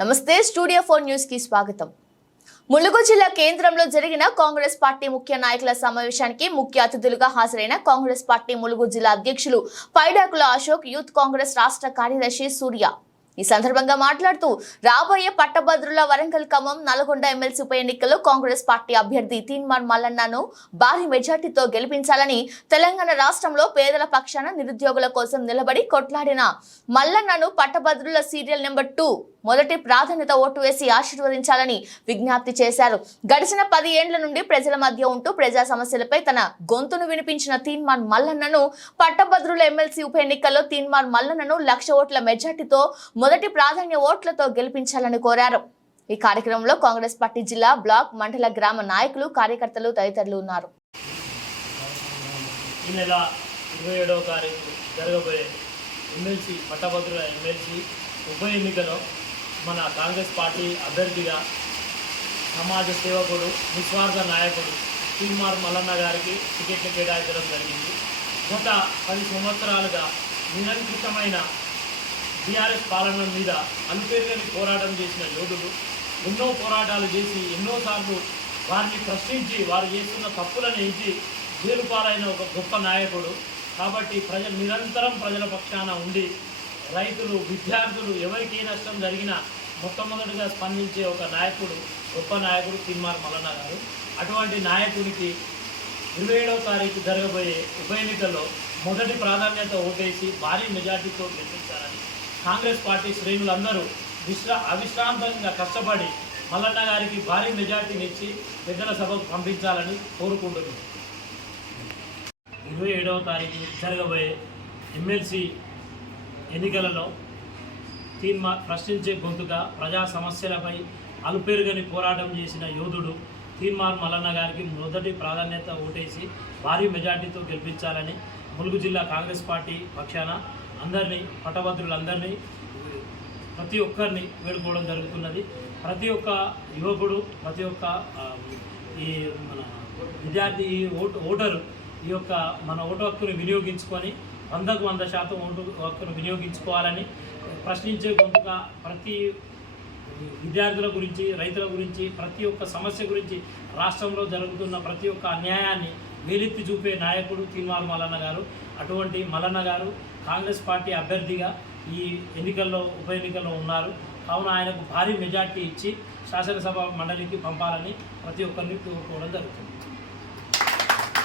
నమస్తే studio 4 news కి స్వాగతం. ములుగు జిల్లా కేంద్రంలో జరిగిన కాంగ్రెస్ పార్టీ ముఖ్య నాయకుల సమావేశానికి ముఖ్య అతిథులుగా హాజరైన కాంగ్రెస్ పార్టీ ములుగు జిల్లా అధ్యక్షులు పైడాకుల అశోక్, యూత్ కాంగ్రెస్ రాష్ట్ర కార్యదర్శి సూర్య ఈ సందర్భంగా మాట్లాడుతూ రాబోయే పట్టభద్రుల వరంగల్ ఖమ్మం నల్గొండ ఎమ్మెల్సీ ఉప ఎన్నికల్లో కాంగ్రెస్ పార్టీ అభ్యర్థి తీన్మార్ మల్లన్నను భారీ మెజార్టీతో గెలిపించాలని, తెలంగాణ రాష్ట్రంలో పేదల పక్షాన నిరుద్యోగుల కోసం నిలబడి కొట్లాడిన మల్లన్నను పట్టభద్రుల సీరియల్ నెంబర్ 2 మొదటి ప్రాధాన్యత ఓటు వేసి ఆశీర్వదించాలని విజ్ఞప్తి చేశారు. గడిచిన 10 ఏండ్ల నుండి ప్రజల మధ్య ఉంటూ ప్రజా సమస్యలపై తన గొంతును వినిపించిన తీన్మార్ మల్లన్నను పట్టభద్రుల ఎమ్మెల్సీ ఉప ఎన్నికల్లో తీన్మార్ మల్లన్నను 1,00,000 ఓట్ల మెజార్టీతో మొదటి ప్రాధాన్య ఓట్లతో గెలిపించాలని కోరారు. ఈ కార్యక్రమంలో కాంగ్రెస్ పార్టీ జిల్లా, బ్లాక్, మండల, గ్రామ నాయకులు, కార్యకర్తలు తదితరులు ఉన్నారు. ఈ నెల 27వ తారీఖు జరగబోయే ఎమ్మెల్సీ పట్టభద్రుల ఎమ్మెల్సీ ఉప ఎన్నికలో మన కాంగ్రెస్ పార్టీ అభ్యర్థిగా సమాజ సేవకుడు, నిస్వార్థ నాయకుడు తీన్మార్ మల్లన్న గారికి టికెట్లు కేటాయించడం జరిగింది. గత 10 సంవత్సరాలుగా నిరంకుశమైన టీఆర్ఎస్ పాలన మీద అలుపెరుగని పోరాటం చేసిన యోధుడు, ఎన్నో పోరాటాలు చేసి ఎన్నోసార్లు వారిని ప్రశ్నించి వారు చేస్తున్న తప్పులను ఎంచి జైలు పాలైన ఒక గొప్ప నాయకుడు. కాబట్టి నిరంతరం ప్రజల పక్షాన ఉండి రైతులు, విద్యార్థులు ఎవరికి నష్టం జరిగినా మొట్టమొదటిగా స్పందించే ఒక నాయకుడు, గొప్ప నాయకుడు తీన్మార్ మల్లన్న గారు. అటువంటి నాయకుడికి 27వ తారీఖు జరగబోయే ఉప ఎన్నికల్లో మొదటి ప్రాధాన్యత ఓటేసి భారీ మెజార్టీతో గెలిపించాలని కాంగ్రెస్ పార్టీ శ్రేణులందరూ అవిశ్రాంతంగా కష్టపడి మల్లన్న గారికి భారీ మెజార్టీనిచ్చి పెద్దల సభకు పంపించాలని కోరుకుంటున్నాం. 27వ తారీఖు జరగబోయే ఎమ్మెల్సీ ఎన్నికలలో ప్రశ్నించే గొంతుగా ప్రజా సమస్యలపై అలుపెరుగని పోరాటం చేసిన యోధుడు తీన్మార్ మల్లన్న గారికి మొదటి ప్రాధాన్యత ఓటేసి భారీ మెజార్టీతో గెలిపించాలని ములుగు జిల్లా కాంగ్రెస్ పార్టీ పక్షాన అందరినీ, పట్టభద్రులందరినీ, ప్రతి ఒక్కరిని వేడుకోవడం జరుగుతున్నది. ప్రతి ఒక్క యువకుడు, ప్రతి ఒక్క ఈ మన విద్యార్థి, ఓటరు ఈ యొక్క మన ఓటు హక్కును వినియోగించుకొని 100కు 100% ఓటు హక్కును వినియోగించుకోవాలని ప్రశ్నించే గొంతుగా ప్రతి విద్యార్థుల గురించి, రైతుల గురించి, ప్రతి ఒక్క సమస్య గురించి, రాష్ట్రంలో జరుగుతున్న ప్రతి ఒక్క అన్యాయాన్ని వేలెత్తి చూపే నాయకుడు తీన్మార్ మల్లన్న గారు. అటువంటి మల్లన్న గారు కాంగ్రెస్ పార్టీ అభ్యర్థిగా ఈ ఎన్నికల్లో, ఉప ఎన్నికల్లో ఉన్నారు. కావున ఆయనకు భారీ మెజార్టీ ఇచ్చి శాసనసభ మండలికి పంపాలని ప్రతి ఒక్కరిని కోరుకోవడం జరుగుతుంది.